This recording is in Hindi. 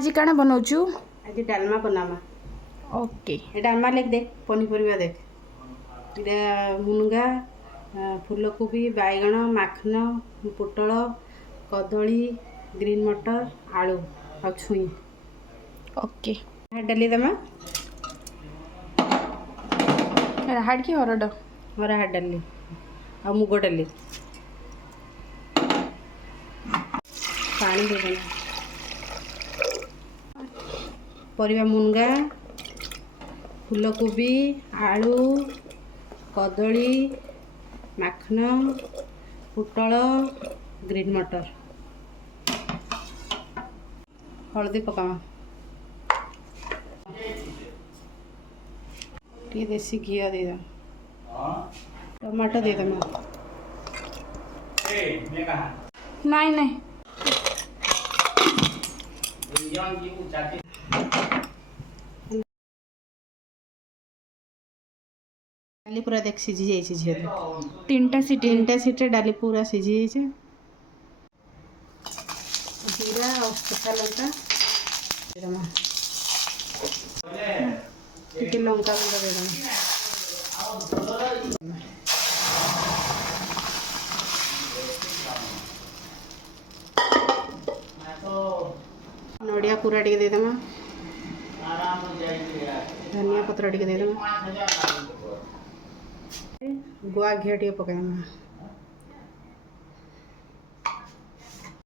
आज काना बनाऊछु? आज डालमा बनामा। ओके ये डालमा लेख देख पनीपरिया देख इटा मुनगा फूलकोबी बैगण माखन पोटल कदली ग्रीन मटर आलू और छुई। ओके डाली दमा राहड़ की हरड़ हरा हाथ डाली और मुग डाली पानी दे देना परिवा मुनगा फूलकोबी आलू कदली माखन पोटल ग्रीन मटर हल्दी पकावा टी देसी घी दे दम टमाटो दे दम नहीं नहीं डाली पूरा देख सीझी जाइए झील तीनटा सीटी डाली पूरा सीझी जाइए जीरा और सुखा लंका टिके लंका गुंड दे देना नड़िया पूरा टिके दे देमा धनिया पत्र टिके दे देमा गुआ घी टिके पकाइमा